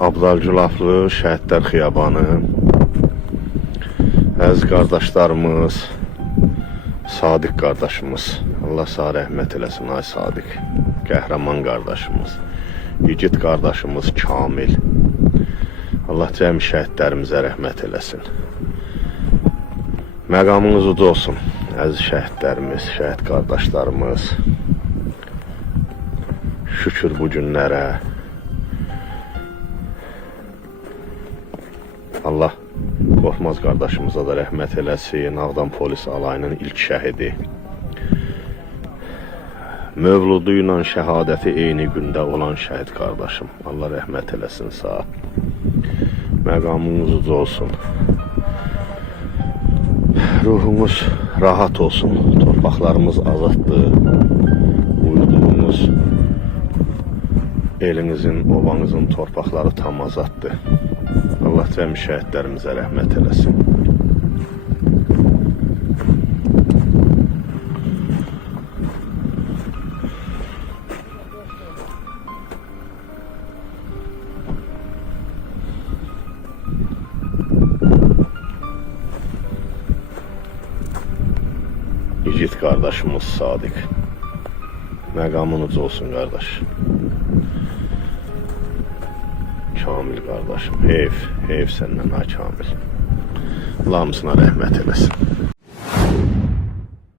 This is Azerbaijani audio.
Abdal Gülaflı Şəhidlər Xiyabanı. Əziz qardaşlarımız, Sadiq qardaşımız, Allah sağ rəhmət eləsin, ay Sadiq. Qəhrəman qardaşımız, Yigit qardaşımız Kamil. Allah cəmi şəhidlərimizə rəhmət eləsin. Məqamınız uca olsun, əziz şəhidlərimiz, şəhid qardaşlarımız. Şükür bu günlərə. Allah Qorxmaz qardaşımıza da rəhmət eləsin. Ağdam polis alayının ilk şəhidi. Mövludu ilə şəhadəti eyni gündə olan şəhid qardaşım. Allah rəhmət eləsin sağ. Məqamınız uca olsun. Ruhumuz rahat olsun. Torpaqlarımız azaddır. Uyuduğumuz elinizin, obanızın torpaqları tam azaddır. Allah cəmi şəhidlərimizə rəhmət eləsin. Yigit qardaşımız Sadiq. Məqamın uca olsun qardaş. Kamil qardaşım, heyf səndən ha Kamil. Allah hamısına rəhmət eləsin.